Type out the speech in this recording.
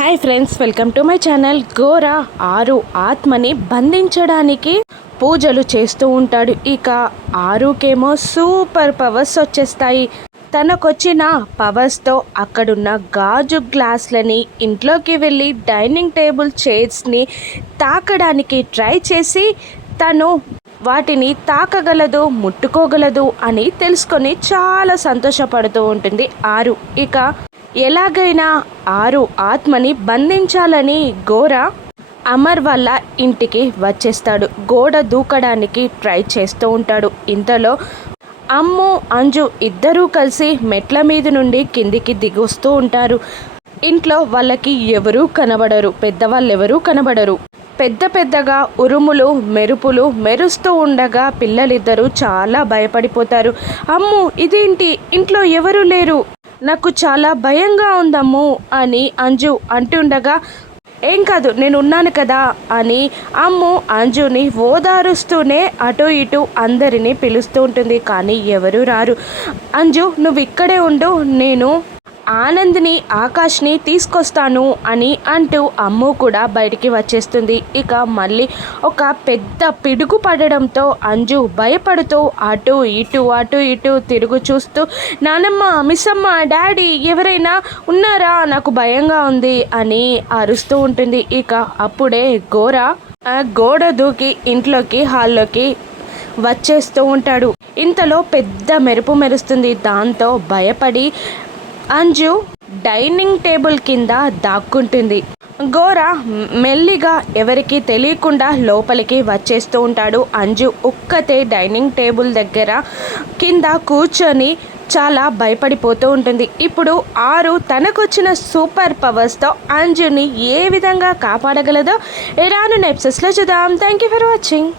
Hi friends, welcome to my channel. Gora ఆరు ఆత్మని బంధించడానికి పూజలు చేస్తూ ఉంటాడు. ఇక ఆరుకేమో సూపర్ పవర్స్ వచ్చేస్తాయి. తనకొచ్చిన పవర్స్తో అక్కడున్న గాజు గ్లాసులని ఇంట్లోకి వెళ్ళి డైనింగ్ టేబుల్ చైర్స్ని తాకడానికి ట్రై చేసి తను వాటిని తాకగలదు, ముట్టుకోగలదు అని తెలుసుకొని చాలా సంతోషపడుతూ ఉంటుంది ఆరు. ఇక ఎలాగైనా ఆరు ఆత్మని బంధించాలని గోరా అమర్ వాళ్ళ ఇంటికి వచ్చేస్తాడు. గోడ దూకడానికి ట్రై చేస్తూ ఉంటాడు. ఇంతలో అమ్ము అంజు ఇద్దరూ కలిసి మెట్ల మీద నుండి కిందికి దిగొస్తూ ఉంటారు. ఇంట్లో వాళ్ళకి ఎవరూ కనబడరు, పెద్దవాళ్ళు ఎవరూ కనబడరు. పెద్ద పెద్దగా ఉరుములు మెరుపులు మెరుస్తూ ఉండగా పిల్లలిద్దరూ చాలా భయపడిపోతారు. అమ్ము, ఇదేంటి, ఇంట్లో ఎవరూ లేరు, నాకు చాలా భయంగా ఉందమ్ము అని అంజు అంటుండగా, ఏం కాదు, నేను ఉన్నాను కదా అని అమ్ము అంజుని ఓదారుస్తూనే అటు ఇటు అందరినీ పిలుస్తూ ఉంటుంది. కానీ ఎవరు రారు. అంజు, నువ్వు ఇక్కడే ఉండు, నేను ఆనంద్ని ఆకాష్ని తీసుకొస్తాను అని అంటూ అమ్ము కూడా బయటికి వచ్చేస్తుంది. ఇక మళ్ళీ ఒక పెద్ద పిడుగు పడడంతో అంజు భయపడుతూ అటు ఇటు తిరుగు చూస్తూ, నానమ్మ, మిస్సమ్మ, డాడీ ఎవరైనా ఉన్నారా, నాకు భయంగా ఉంది అని అరుస్తూ ఉంటుంది. ఇక అప్పుడే గోడ దూకి ఇంట్లోకి హాల్లోకి వచ్చేస్తూ ఉంటాడు. ఇంతలో పెద్ద మెరుపు మెరుస్తుంది. దాంతో భయపడి అంజు డైనింగ్ టేబుల్ కింద దాక్కుంటుంది. గోరా మెల్లిగా ఎవరికి తెలియకుండా లోపలికి వచ్చేస్తూ ఉంటాడు. అంజు ఒక్కతే డైనింగ్ టేబుల్ దగ్గర కింద కూర్చొని చాలా భయపడిపోతూ ఉంటుంది. ఇప్పుడు ఆరు తనకొచ్చిన సూపర్ పవర్స్తో అంజుని ఏ విధంగా కాపాడగలదో రానున్న ఎపిసోడ్స్లో చూద్దాం. Thank you for watching.